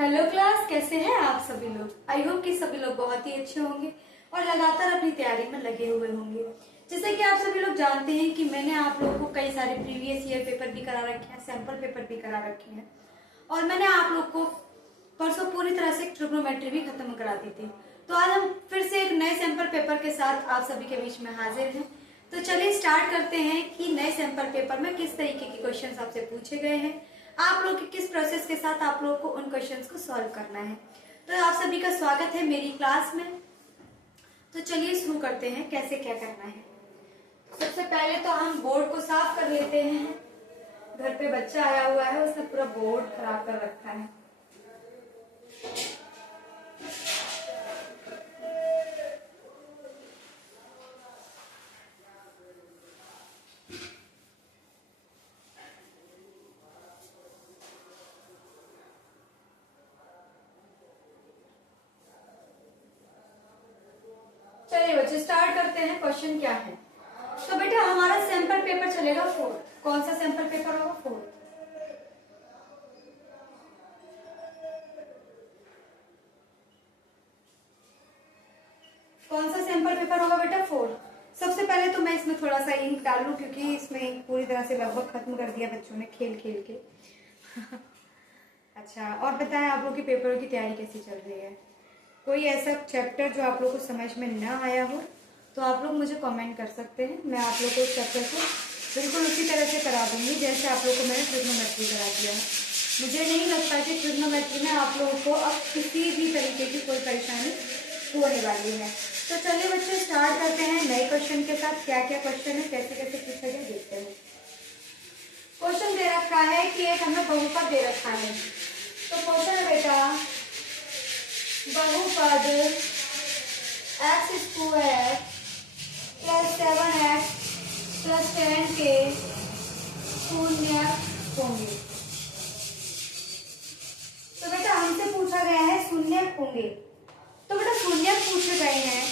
Hello class, कैसे हैं आप सभी लोग। आई होप कि सभी लोग बहुत ही अच्छे होंगे और लगातार अपनी तैयारी में लगे हुए होंगे। जैसे कि आप सभी लोग जानते हैं कि मैंने आप लोगों को कई सारे प्रीवियस ईयर पेपर भी करा रखे हैं, सैंपल पेपर भी करा रखे हैं और मैंने आप लोग को परसों पूरी तरह से ट्रिग्नोमेट्री भी खत्म करा दी थी। तो आज हम फिर से एक नए सैंपल पेपर के साथ आप सभी के बीच में हाजिर हैं। तो चलिए स्टार्ट करते हैं कि नए सैंपल पेपर में किस तरीके के क्वेश्चंस आपसे पूछे गए हैं, आप लोग किस प्रोसेस के साथ आप लोग को उन क्वेश्चंस को सॉल्व करना है। तो आप सभी का स्वागत है मेरी क्लास में। तो चलिए शुरू करते हैं कैसे क्या करना है। सबसे पहले तो हम बोर्ड को साफ कर लेते हैं। घर पे बच्चा आया हुआ है, उसने पूरा बोर्ड खराब कर रखा है। चलिए बच्चे स्टार्ट करते हैं। क्वेश्चन क्या है? तो बेटा हमारा सैंपल पेपर चलेगा 4। कौन सा सैंपल पेपर होगा? 4। कौन सा सैंपल पेपर होगा बेटा? 4। सबसे पहले तो मैं इसमें थोड़ा सा इंक डाल लूं क्योंकि इसमें इंक पूरी तरह से लगभग खत्म कर दिया बच्चों ने खेल खेल के। अच्छा, और बताएं आप लोग की पेपरों की तैयारी कैसी चल रही है? कोई ऐसा चैप्टर जो आप लोग को समझ में ना आया हो तो आप लोग मुझे कमेंट कर सकते हैं। मैं आप लोग को उस चैप्टर को बिल्कुल उसी तरह से करा दूंगी जैसे आप लोग को मैंने ट्रिग्नोमेट्री करा दिया है। मुझे नहीं लगता कि ट्रिग्नोमेट्री में आप लोगों को अब किसी भी तरीके की कोई परेशानी होने वाली है। तो चलिए बच्चे स्टार्ट करते हैं नए क्वेश्चन के साथ। क्या क्या क्वेश्चन है, कैसे कैसे पूछा गया, देखते हैं। क्वेश्चन दे रखा है कि एक हमें बहुपद दे रखा है। तो क्वेश्चन है बेटा, बहुपद x square plus 7x plus 10 के शून्य होंगे। तो बेटा हमसे पूछा गया है शून्य होंगे। तो बेटा शून्य पूछे गए हैं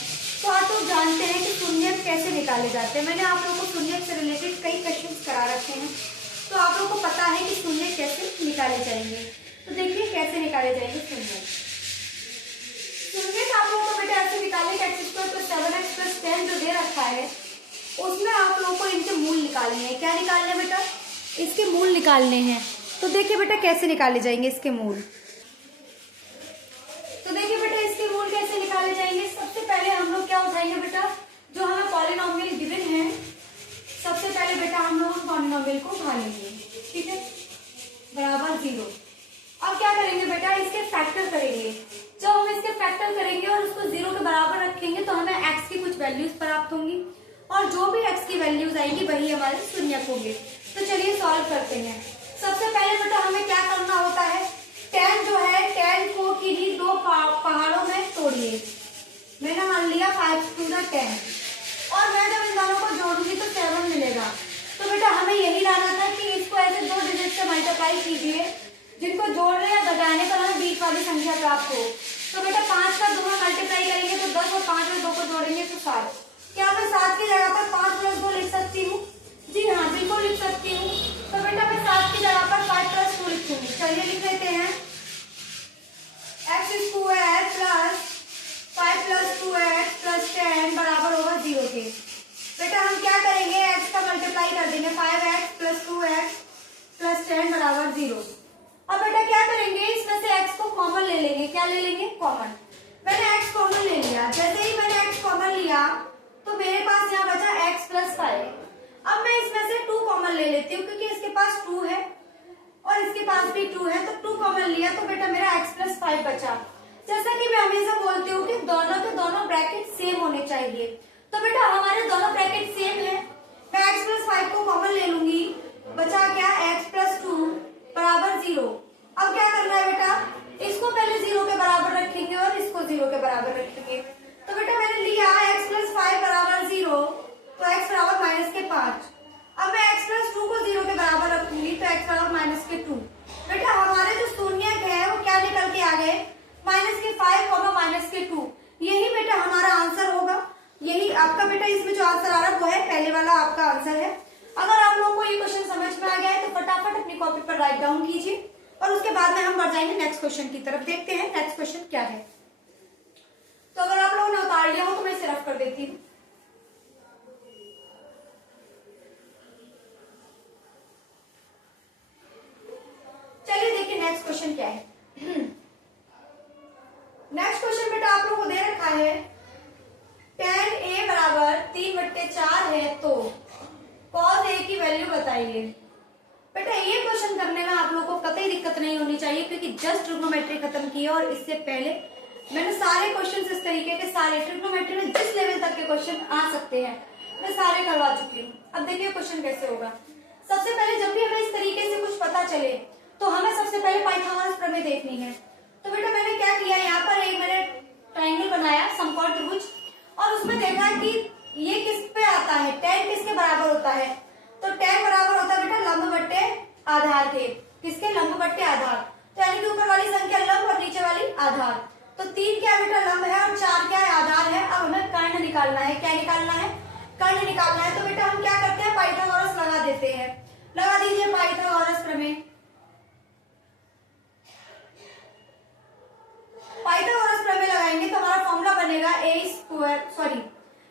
तो आप लोग जानते हैं कि शून्य कैसे निकाले जाते हैं। मैंने आप लोगों को शून्य से रिलेटेड कई क्वेश्चन करा रखे हैं, तो आप लोगों को पता है कि शून्य कैसे निकाले जाएंगे। तो देखिए कैसे निकाले जाएंगे शून्य। शून्य आप लोगों को बेटा ऐसे निकालने का x square plus 7x plus 10 जो दे रखा है उसमें आप लोगों को इनके मूल निकालने हैं। क्या निकालने हैं बेटा? इसके मूल निकालने हैं। तो देखिए बेटा कैसे निकाले जाएंगे इसके मूल। तो देखिए बेटा इसके मूल कैसे निकाले जाएंगे। सबसे पहले हम लोग क्या उठाएंगे बेटा, जो हमें पॉलिनोमियल गिवन है, सबसे पहले बेटा हम लोग पॉलिनोमियल को उठा लेंगे। ठीक है, बराबर 0। अब क्या करेंगे बेटा, इसके फैक्टर करेंगे। जब हम इसके फैक्टर करेंगे और उसको 0 के बराबर रखेंगे तो हमें x की कुछ वैल्यूज प्राप्त होंगी और जो भी x की वैल्यूज आएंगी वही हमारे शून्य होंगे। तो चलिए सॉल्व करते हैं। सबसे पहले बेटा हमें क्या करना होता है, 10 जो है 10 को किन्हीं दो पहाड़ों में तोड़िए। मैंने मान लिया 5 to the 10 और मैं जब इन दोनों को जोड़ूंगी तो 7 मिलेगा। तो बेटा हमें यही लाना था कि इसको ऐसे 2 डिजिट से मल्टीप्लाई कीजिए जिनको जोड़ने या घटाने पर हमें बीच वाली संख्या प्राप्त हो। तो बेटा 5 का 2 में मल्टीप्लाई करेंगे तो 10 और 5 में 2 को जोड़ेंगे तो 7। क्या मैं 7 की जगह पर 5 + 2 लिख सकती हूँ? जी हाँ, बिल्कुल लिख सकती हूँ। तो बेटा मैं 7 की जगह पर 5 + 2 लिखूंगी। चलिए लिख लेते हैं, x square plus 5 + 2x plus 10 बराबर होगा 0 के। बेटा हम क्या करेंगे, x का मल्टीप्लाई कर देंगे, 5x प्लस 2x प्लस 10 बराबर 0। अब बेटा क्या करेंगे, इसमें से x को कॉमन ले लेंगे। क्या ले लेंगे? कॉमन। मैंने x कॉमन ले लिया। जैसे ही मैंने x कॉमन लिया तो मेरे पास यहाँ बचा x प्लस 5। अब मैं इसमें से 2 कॉमन ले लेती हूँ क्योंकि इसके पास 2 है और इसके पास भी 2 है, तो 2 कॉमन लिया तो बेटा मेरा x प्लस 5 बचा। जैसा कि मैं हमेशा बोलती हूँ कि दोनों के दोनों ब्रैकेट सेम होने चाहिए। तो बेटा हमारे दोनों ब्रैकेट सेम है, मैं x प्लस 5 को कॉमन ले लूंगी। बचा क्या? x प्लस 2 बराबर 0। अब क्या करना है बेटा, इसको पहले 0 के बराबर रखेंगे और इसको 0 के बराबर रखेंगे। तो बेटा मैंने लिया x प्लस 5 बराबर 0, तो x बराबर -5। अब मैं x प्लस 2 को 0 के बराबर रखूंगी तो x बराबर -2। बेटा हमारे जो शून्यक है वो क्या निकल के आ गए, -5, -2। यही बेटा हमारा आंसर होगा। यही आपका बेटा इसमें जो आंसर आ रहा है वो है पहले वाला आपका आंसर है। अगर आप लोगों को ये क्वेश्चन समझ में आ गया है तो फटाफट अपनी कॉपी पर राइट डाउन कीजिए। और उसके बाद में हम बढ़ जाएंगे नेक्स्ट क्वेश्चन की तरफ। देखते हैं नेक्स्ट क्वेश्चन क्या है। तो अगर आप लोगों ने उतार लिया हो तो मैं इसे रफ कर देती हूँ। चलिए देखिए नेक्स्ट क्वेश्चन क्या है। नेक्स्ट क्वेश्चन बेटा आप लोगों को दे रखा है tan a बराबर 3/4 है तो cos a की वैल्यू बताइए। बेटा ये क्वेश्चन करने में आप लोगों को कतई दिक्कत नहीं होनी चाहिए, क्योंकि जस्ट ट्रिग्नोमेट्री खत्म की है और इससे पहले मैंने सारे क्वेश्चन इस तरीके के, सारे ट्रिग्नोमेट्री में जिस लेवल तक के क्वेश्चन आ सकते हैं मैं सारे करवा चुकी हूँ। अब देखिए क्वेश्चन कैसे होगा। सबसे पहले जब भी हमें इस तरीके से कुछ पता चले तो हमें सबसे पहले पाइथागोरस प्रमेय देखनी है। तो बेटा मैंने क्या किया, यहाँ पर एक मैंने ट्राइंगल बनाया, समकोण त्रिभुज, और उसमें देखा कि ये किस पे आता है, tan किसके बराबर होता है। तो tan बराबर होता है बेटा लंब बट्टे आधार के। किसके? लंब बट्टे आधार। तो यानी कि ऊपर वाली संख्या लंब और नीचे वाली आधार। तो 3 क्या बेटा लंब है और 4 क्या है आधार है। अब हमें कर्ण निकालना है। क्या निकालना है? कर्ण निकालना है। तो बेटा हम क्या करते हैं, पाइथागोरस लगा देते हैं। लगा दीजिए पाइथागोरस प्रमेय। पाइथागोरस प्रमेय लगाएंगे तो हमारा फॉर्मूला बनेगा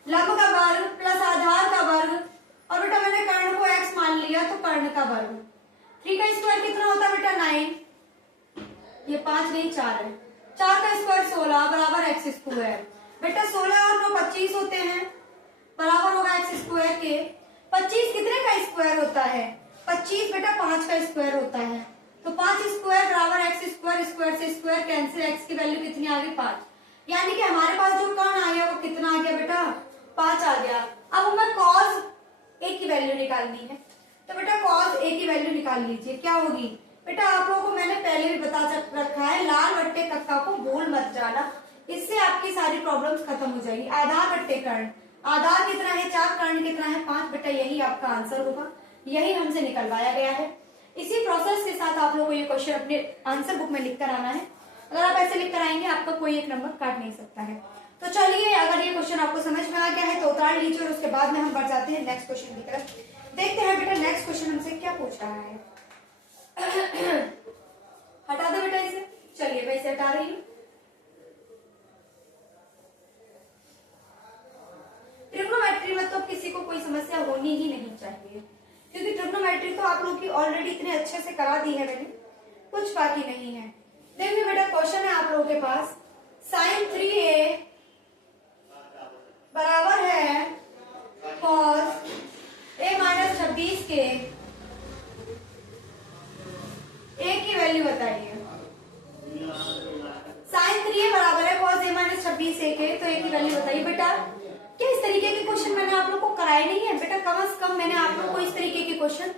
लंब का वर्ग प्लस आधार का वर्ग, और बेटा मैंने कर्ण को x मान लिया तो कर्ण का वर्ग। 3 का स्क्वायर कितना होता है बेटा 9, ये 5 नहीं 4 है। 4 का स्क्वायर 16 बराबर x स्क्वायर। बेटा 16 और 9 25 होते हैं, बराबर होगा x स्क्वायर के। 25 कितने का स्क्वायर होता है? 25 बेटा 5 का स्क्वायर होता है। तो 5 स्क्वायर बराबर x स्क्वायर, स्क्वायर से स्क्वायर कैंसिल, x की वैल्यू कितनी आ गई 5। यानी कि हमारे पास जो कर्ण आ गया वो कितना आ गया बेटा 5 आ गया। अब हमें cos a की वैल्यू निकालनी है। तो बेटा cos a की वैल्यू निकाल लीजिए। क्या होगी बेटा, आप लोगों को मैंने पहले भी बता रखा है, लाल बट्टे कक्का को गोल मत जाना, इससे आपकी सारी प्रॉब्लम्स खत्म हो जाएगी। आधार बट्टे कर्ण, आधार कितना है 4, कर्ण कितना है 5। बेटा यही आपका आंसर होगा, यही हमसे निकलवाया गया है। इसी प्रोसेस के साथ आप लोगों को ये क्वेश्चन अपने आंसर बुक में लिख कर आना है। अगर आप ऐसे लिख कर आएंगे आपका कोई एक नंबर काट नहीं सकता है। तो चलिए अगर ये क्वेश्चन आपको समझ में आ गया है तो उतार लीजिए, और उसके बाद में हम बढ़ जाते हैं नेक्स्ट क्वेश्चन की तरफ। देखते हैं बेटा नेक्स्ट क्वेश्चन हमसे क्या पूछ रहा है। हटा दो बेटा इसे। चलिए मैं इसे हटा रही हूँ। ट्रिग्नोमेट्री में तो किसी को कोई समस्या होनी ही नहीं चाहिए, क्योंकि ट्रिग्नोमेट्री तो आप लोग की ऑलरेडी इतने अच्छे से करा दी है मैंने, कुछ बाकी नहीं है। देखिए बेटा क्वेश्चन है आप लोगों के पास, sin 3a बराबर है cos a माइनस 26 के a की वैल्यू बताइए। sin 3a बराबर है cos a माइनस 26 a के, तो a की वैल्यू बताइए। बेटा क्या इस तरीके के क्वेश्चन मैंने आप लोग को कराए नहीं है बेटा? कम से कम मैंने आप लोग को इस तरीके के क्वेश्चन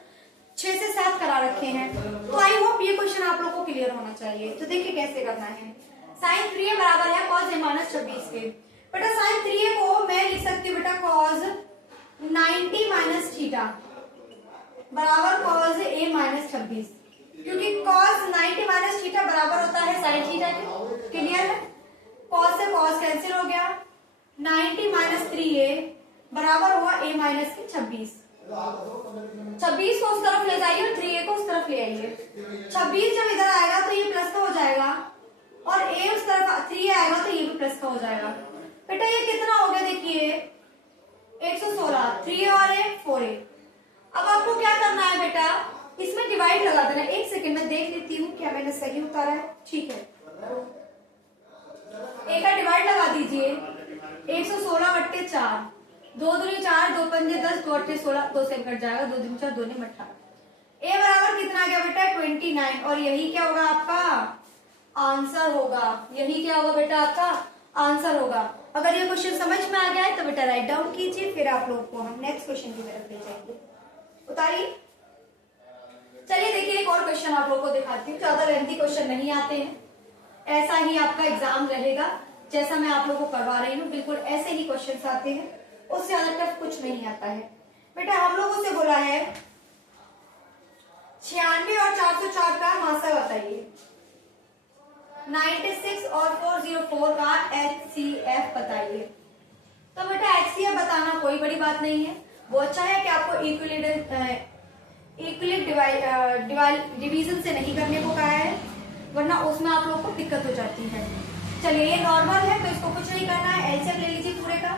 6 से 7 करा रखे हैं। तो आई होप ये क्वेश्चन आप लोग को क्लियर होना चाहिए। तो देखिए कैसे करना है। sin 3a बराबर है cos a माइनस 26 के। बेटा sin 3a को मैं लिख सकती हूँ बेटा cos 90 माइनस थीटा बराबर cos a माइनस 26, क्योंकि cos 90 माइनस थीटा बराबर होता है sin थीटा के। क्लियर है? cos से cos कैंसिल हो गया, 90 माइनस 3a बराबर हुआ a माइनस के 26। 26 को उस तरफ ले जाइए और 3a को उस तरफ ले आइए। 26 जब इधर आएगा तो ये प्लस का हो जाएगा, और a उस तरफ 3a आएगा तो ये भी प्लस का हो जाएगा। बेटा ये कितना हो गया देखिए 116, 3a और a 4a। अब आपको क्या करना है बेटा, इसमें डिवाइड लगा देना। एक सेकेंड में देख लेती हूँ क्या मैंने सही उतारा है। ठीक है, a का डिवाइड लगा दीजिए। 116/4, 2 दूनी 4, 2 पंजे 10, 2 अट्ठे 16, 2 से कट जाएगा, 2 दूनी 4, 2 ने 18। ए बराबर कितना आ गया बेटा 29, और यही क्या होगा आपका आंसर होगा। यही क्या होगा बेटा आपका आंसर होगा। अगर ये क्वेश्चन समझ में आ गया है तो बेटा राइट डाउन कीजिए, फिर आप लोग को हम नेक्स्ट क्वेश्चन की तरफ ले जाएंगे। उतारिए। चलिए देखिए एक और क्वेश्चन आप लोगों को दिखाती हूँ। ज्यादा लेंथी क्वेश्चन नहीं आते हैं, ऐसा ही आपका एग्जाम रहेगा जैसा मैं आप लोगों को करवा रही हूँ, बिल्कुल ऐसे ही क्वेश्चंस आते हैं, उससे ज्यादा टफ कुछ नहीं आता है। बेटा हम लोगों से बोला है 96 और 404 का मासा बताइए, 96 और 404 का HCF बताइए। तो बेटा HCF बताना कोई बड़ी बात नहीं है, वो अच्छा है कि आपको इक्विलिब्रियम डिवीजन से नहीं करने को कहा है, वरना उसमें आप लोगों को दिक्कत हो जाती है। चलिए ये नॉर्मल है तो इसको कुछ नहीं करना है। एलसीएम ले लीजिए पूरे का,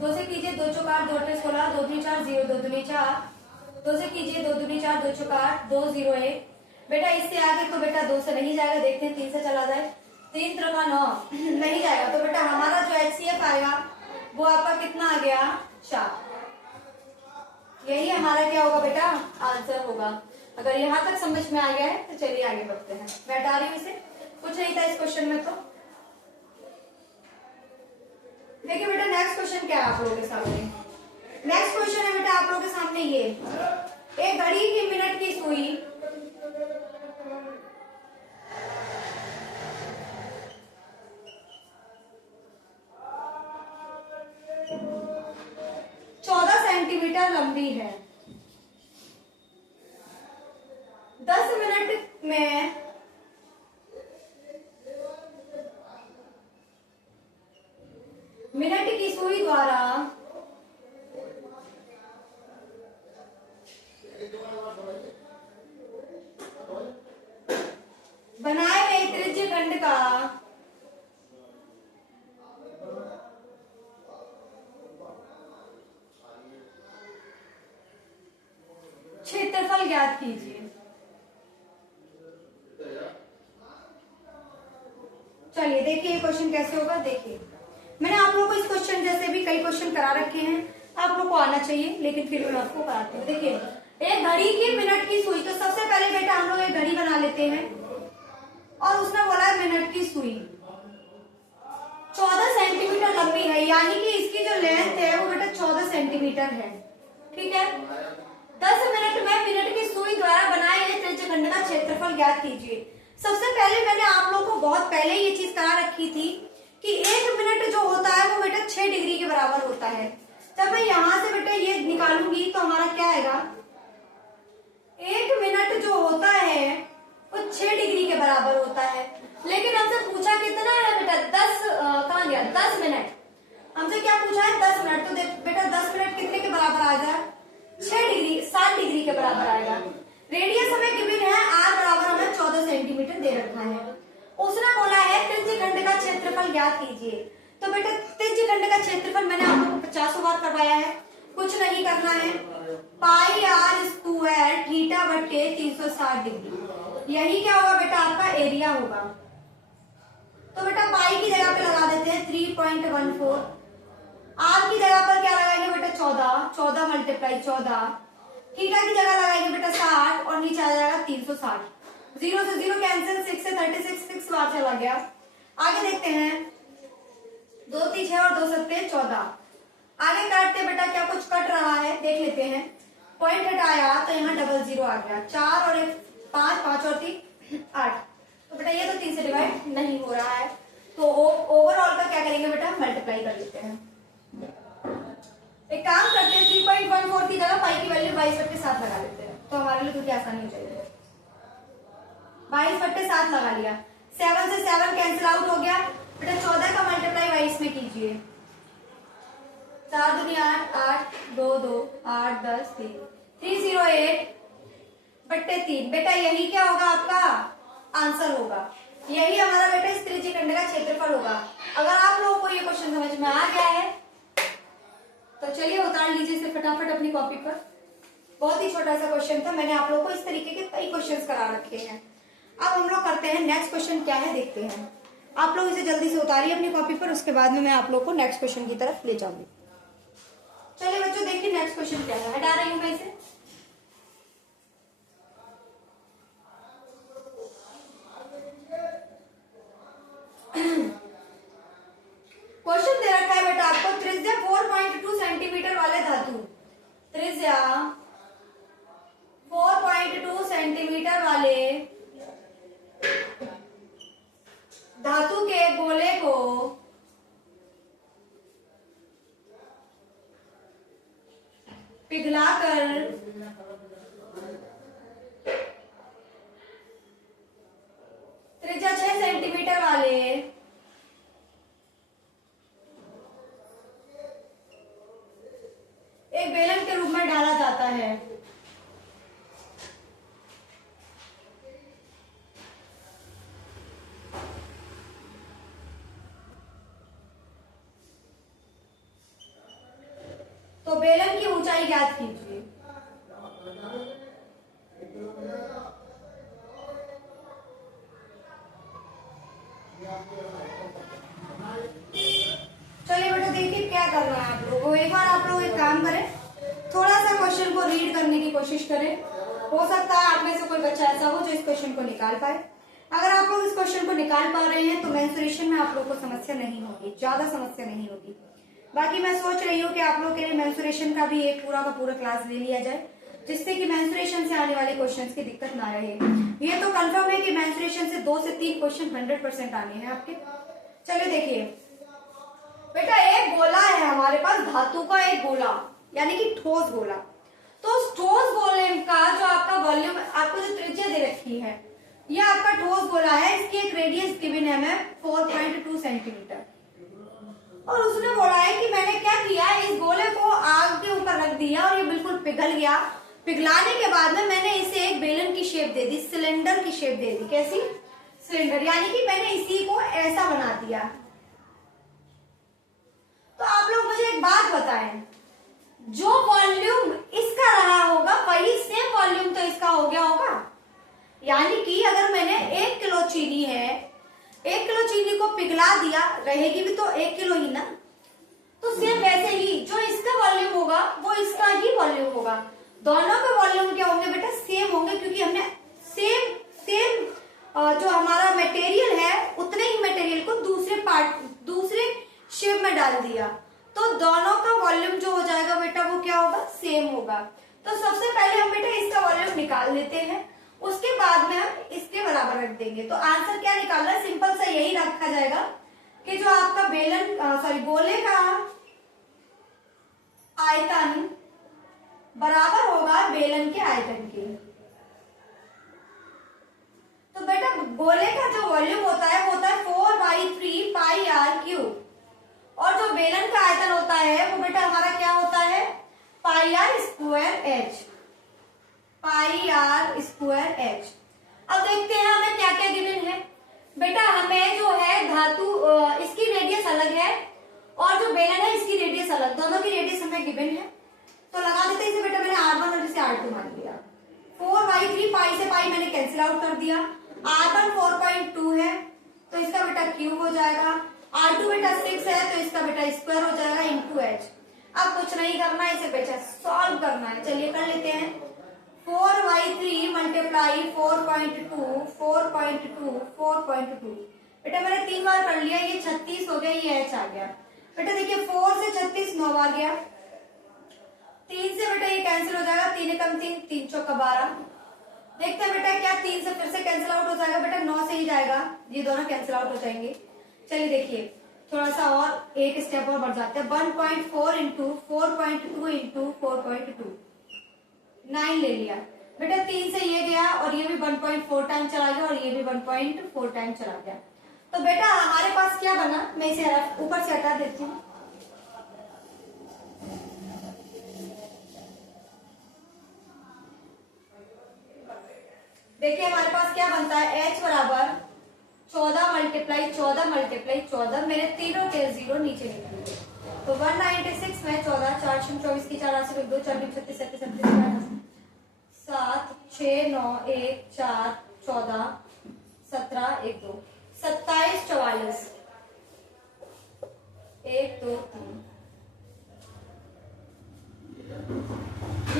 2 से कीजिए 2 चौक 8, 2 अट्ठे 16, 2 3 4 0, 2 दूनी 4, 2 से कीजिए 2 दूनी 4, 2 चौक 8, 2 0 1। बेटा इससे आगे तो बेटा 2 से नहीं जाएगा, देखते हैं 3 से चला जाए, 3 3 9 नहीं जाएगा, तो बेटा हमारा जो HCF आएगा वो आपका कितना आ गया 4। यही हमारा क्या होगा बेटा आंसर होगा। अगर यहाँ तक समझ में आ गया है तो चलिए आगे बढ़ते हैं। मैं हटा रही हूँ इसे, कुछ नहीं था इस क्वेश्चन में। तो देखिए बेटा नेक्स्ट क्वेश्चन क्या है आप लोगों के सामने। नेक्स्ट क्वेश्चन है बेटा आप लोगों के सामने ये, एक घड़ी की मिनट की सुई 14 सेंटीमीटर लंबी है। 10 मिनट में मिनट की सुई द्वारा बनाए गए त्रिज्य खंड का क्षेत्रफल ज्ञात कीजिए। चलिए देखिए क्वेश्चन कैसे होगा। देखिए मैंने आप लोगों को इस क्वेश्चन जैसे भी कई क्वेश्चन करा रखे हैं, आप लोग को आना चाहिए, लेकिन फिर मैं आपको कराती हूँ। देखिए एक घड़ी की मिनट की सुई, तो सबसे पहले बेटा हम लोग एक घड़ी बना लेते हैं और उसने बोला है मिनट की सुई 14 सेंटीमीटर लंबी है, यानी कि इसकी जो लेंथ है वो बेटा 14 सेंटीमीटर है। ठीक है, 10 मिनट में मिनट की सुई द्वारा बनाए गए त्रिज्य खंड का क्षेत्रफल ज्ञात कीजिए। सबसे पहले मैंने आप लोगों को बहुत पहले ये चीज करा रखी थी कि 1 मिनट जो होता है वो बेटा 6 डिग्री के बराबर होता है। जब मैं यहां से बेटा ये निकालूंगी तो हमारा क्या आएगा, 1 मिनट जो होता है वो 6 डिग्री के बराबर होता है। लेकिन हमसे पूछा कितना है बेटा 10, कहाँ गया 10 मिनट, हमसे क्या पूछा है 10 मिनट। तो बेटा 10 मिनट कितने के बराबर आ जाए, 6 डिग्री 7 डिग्री के बराबर आएगा। रेडियस हमें गिवन है, आर बराबर हमें 14 सेंटीमीटर दे रखा है। उसने बोला है त्रिज्य खंड का क्षेत्रफल ज्ञात कीजिए। तो बेटा त्रिज्य खंड का क्षेत्रफल मैंने आपको 50 बार करवाया है, कुछ नहीं करना है, पाई आर स्क्वायर थीटा बटे 360 डिग्री, यही क्या होगा बेटा आपका एरिया होगा। तो बेटा पाई की जगह पे लगा देते हैं 3.14, आर की जगह पर क्या लगाएंगे बेटा 14, 14 मल्टीप्लाई 14, थीटा की जगह लगाएंगे बेटा 60 और नीचे आ जाएगा 360। 0 से 0 कैंसिल, 6 से 36 6 बार चला गया। आगे देखते हैं, 2 3 6 और 2 7 14। आगे काटते बेटा क्या कुछ कट रहा है देख लेते हैं। पॉइंट हटाया तो यहाँ डबल 0 आ गया, 4 और 1 5, 5 और 3 8। तो बेटा ये तो 3 से डिवाइड नहीं हो रहा है, तो ओवरऑल का क्या करेंगे बेटा मल्टीप्लाई कर लेते हैं। एक काम करते हैं 3.14 की जगह पाई की वैल्यू 22/7 लगा लेते हैं, तो हमारे लिए थोड़ी आसानी हो जाएगी। 22/7 लगा लिया, 7 से 7 कैंसिल आउट हो गया बेटा। 14 का मल्टीप्लाई 22 में कीजिए, 4 दूनी 8, 8 2 2 8 10 3, 308 बट्टे 3। बेटा यही क्या होगा आपका आंसर होगा, यही हमारा बेटा इस त्रिज्य खंड का क्षेत्रफल होगा। अगर आप लोगों को ये क्वेश्चन समझ में आ गया है तो चलिए उतार लीजिए इसे फटाफट अपनी कॉपी पर। बहुत ही छोटा सा क्वेश्चन था, मैंने आप लोगों को इस तरीके के कई क्वेश्चंस करा रखे हैं। अब हम लोग करते हैं नेक्स्ट क्वेश्चन क्या है देखते हैं। आप लोग इसे जल्दी से उतारिए अपनी कॉपी पर, उसके बाद में मैं आप लोग को नेक्स्ट क्वेश्चन की तरफ ले जाऊंगी। चलिए बच्चों देखिए नेक्स्ट क्वेश्चन क्या है, हटा रही हूं मैं इसे। क्वेश्चन दे रखा है बेटा आपको, त्रिज्या 4.2 सेंटीमीटर वाले धातु, त्रिज्या 4.2 सेंटीमीटर वाले धातु के गोले को पिघलाकर त्रिज्या 6 सेंटीमीटर वाले एक बेलन के रूप में डाला जाता है। बेलन की ऊंचाई ज्ञात कीजिए। चलिए बेटा देखिए क्या करना है आप लोगों को। एक बार आप लोग एक काम करें, थोड़ा सा क्वेश्चन को रीड करने की कोशिश करें। हो सकता है आप में से कोई बच्चा ऐसा हो जो इस क्वेश्चन को निकाल पाए। अगर आप लोग इस क्वेश्चन को निकाल पा रहे हैं तो मेंस्ट्रुएशन में आप लोग को समस्या नहीं होगी, ज्यादा समस्या नहीं होगी। बाकी मैं सोच रही हूँ कि आप लोग के लिए मेंस्ट्रुएशन का भी एक पूरा का पूरा क्लास ले लिया जाए, जिससे कि मेंस्ट्रुएशन से आने वाले क्वेश्चंस की दिक्कत ना रहे। ये तो कंफर्म है कि मेंस्ट्रुएशन से 2 से 3 क्वेश्चन 100% आने हैं आपके। चलिए देखिए बेटा, एक गोला है हमारे पास, धातु का एक गोला यानी कि ठोस गोला। तो उस ठोस गोले का जो आपका वॉल्यूम, आपको जो त्रिज्या दे रखी है, ये आपका ठोस गोला है, इसकी एक रेडियस गिवन है हमें 4.2 सेंटीमीटर। और उसने बोला है कि मैंने क्या किया, इस गोले को आग के ऊपर रख दिया और ये बिल्कुल पिघल गया। पिघलाने के बाद में मैंने इसे एक बेलन की शेप दे दी, सिलेंडर की शेप दे दी। कैसी? सिलेंडर, यानी कि मैंने इसी को ऐसा बना दिया। तो आप लोग मुझे एक बात बताएं, जो वॉल्यूम इसका रहा होगा वही सेम वॉल्यूम तो इसका हो गया होगा। यानी कि अगर मैंने 1 किलो चीनी है, 1 किलो चीनी को पिघला दिया, रहेगी भी तो 1 किलो ही ना। तो सेम वैसे ही जो इसका वॉल्यूम होगा वो इसका ही वॉल्यूम होगा। दोनों के वॉल्यूम क्या होंगे बेटा? सेम होंगे, क्योंकि हमने सेम जो हमारा मटेरियल है उतने ही मटेरियल को दूसरे शेप में डाल दिया। तो दोनों का वॉल्यूम जो हो जाएगा बेटा वो क्या होगा? सेम होगा। तो सबसे पहले हम बेटा इसका वॉल्यूम निकाल लेते हैं, उसके बाद में हम इसके बराबर रख देंगे। तो आंसर क्या निकालना है? सिंपल सा यही रखा जाएगा कि जो आपका गोले का आयतन बराबर होगा बेलन के आयतन के। तो बेटा गोले का जो वॉल्यूम होता है वो होता है 4/3 पाई आर क्यूब, और जो बेलन का आयतन होता है वो बेटा हमारा क्या होता है? Pi r square h, pi r square h. अब देखते हैं हमें क्या क्या गिवन है। बेटा हमें जो है धातु, इसकी रेडियस अलग है और जो बेलन है इसकी रेडियस अलग, दोनों की रेडियस हमें गिवन है। तो लगा देते हैं इसे। बेटा मैंने R1 और इसे R2 मान लिया। 4/3 पाई से पाई मैंने कैंसिल आउट कर दिया। R1 4.2 है तो इसका बेटा क्यूब हो जाएगा। R2 बेटा 6 है तो इसका बेटा स्क्वायर हो जाएगा इंटू एच। अब कुछ नहीं करना है, इसे बेटा सॉल्व करना है। चलिए कर लेते हैं। 4/3 मल्टीप्लाई 4.2 4.2 4.2। बेटा मैंने 3 बार कर लिया, ये 36 हो गया, ये एच आ गया। बेटा देखिए 4 से 36 9 बार गया, 3 से बेटा ये कैंसिल हो जाएगा, 3 एकम 3, 3 चौका 12। देखते हैं बेटा क्या 3 से फिर से कैंसिल आउट हो जाएगा। बेटा 9 से ही जाएगा, ये दोनों कैंसिल आउट हो जाएंगे। चलिए देखिए थोड़ा सा और एक स्टेप और बढ़ जाते हैं। 1.4 इंटू 4.2 इंटू 4.2 9 ले लिया। बेटा 3 से ये गया और ये भी 1.4 टाइम चला गया और ये भी 1.4 टाइम चला गया। तो बेटा हमारे पास क्या बना, मैं इसे ऊपर से हटा देती हूँ। देखिए हमारे पास क्या बनता है, H बराबर 14 मल्टीप्लाई 14 मल्टीप्लाई 14। मेरे तीनों के 0 नीचे निकले तो 196 में 14 4 24 की 4 8 2 4 36 37 7 6 9 1 4 14 17 1 2 27 44 1 2 3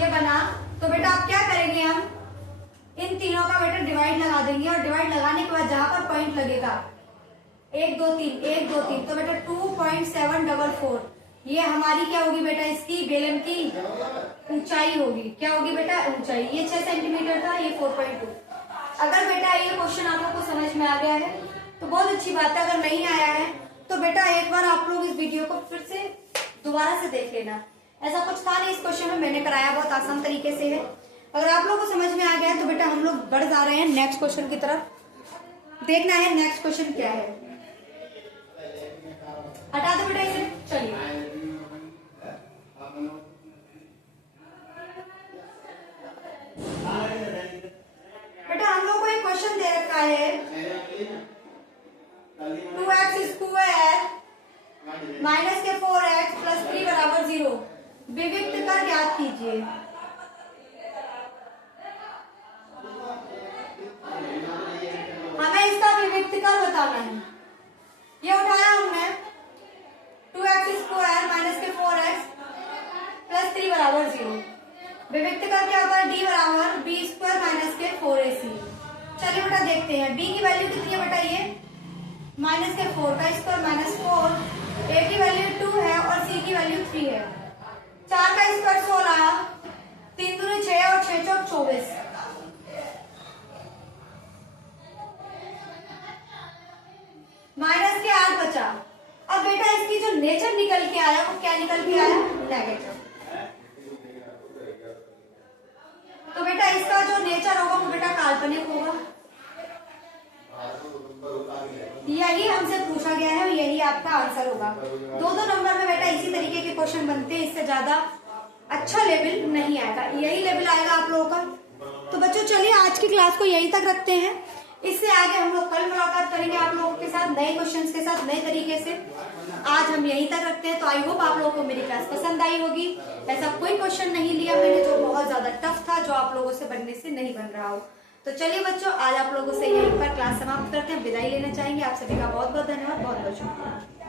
ये बना। तो बेटा आप क्या करेंगे, हम इन तीनों का बेटा डिवाइड लगा देंगे और डिवाइड लगाने के बाद जहां पर पॉइंट लगेगा 1 2 3 1 2 3 तो बेटा 2.744 ये हमारी क्या होगी बेटा, इसकी बेलन की ऊंचाई होगी। क्या होगी बेटा? ऊंचाई। ये 6 सेंटीमीटर था, ये 4.2। अगर बेटा ये क्वेश्चन आप लोग को समझ में आ गया है तो बहुत अच्छी बात है। अगर नहीं आया है तो बेटा एक बार आप लोग इस वीडियो को फिर से दोबारा से देख लेना। ऐसा कुछ था नहीं इस क्वेश्चन में, मैंने कराया बहुत आसान तरीके से है। अगर आप लोगों को समझ में आ गया है तो बेटा हम लोग बढ़ जा रहे हैं नेक्स्ट क्वेश्चन की तरफ। देखना है नेक्स्ट क्वेश्चन क्या है। हटा दो बेटा इसे। चलिए बेटा हम लोग को एक क्वेश्चन दे रखा है 2x स्क्वायर माइनस के 4x प्लस 3 बराबर 0। विविक्त कर ज्ञात कीजिए। हमें इसका विविक्त कर बताना है। ये उठाया हमने 2x² माइनस के 4x प्लस 3 बराबर 0। विविक्त कर क्या होता है? d बराबर b² माइनस के 4ac। चलिए बेटा देखते हैं b की वैल्यू कितनी है बेटा? ये माइनस के 4 का स्क्वायर माइनस 4, a की वैल्यू 2 है और c की वैल्यू 3 है। 4 का स्क्वायर 16, 3 दूनी 6 और 6 चौक 24। माइनस के 8 बचा। अब बेटा इसकी जो नेचर निकल के आया वो क्या निकल के आया? नेगेटिव। तो बेटा इसका जो नेचर होगा वो बेटा काल्पनिक होगा। यही हमसे पूछा गया है, यही आपका आंसर होगा। 2-2 नंबर में बेटा इसी तरीके के क्वेश्चन बनते हैं, इससे ज्यादा अच्छा लेवल नहीं आएगा, यही लेवल आएगा आप लोगों का। तो बच्चों चलिए आज की क्लास को यहीं तक रखते हैं। इससे आगे हम लोग कल मुलाकात करेंगे आप लोगों के साथ नए क्वेश्चंस के साथ, नए तरीके से। आज हम यहीं तक रखते हैं। तो आई होप आप लोगों को मेरी क्लास पसंद आई होगी। ऐसा कोई क्वेश्चन नहीं लिया मैंने जो बहुत ज्यादा टफ था, जो आप लोगों से बनने से नहीं बन रहा हो। तो चलिए बच्चों आज आप लोगों से यहीं पर क्लास समाप्त करते हैं, विदाई लेना चाहेंगे। आप सभी का बहुत बहुत धन्यवाद, बहुत बहुत शुक्रिया।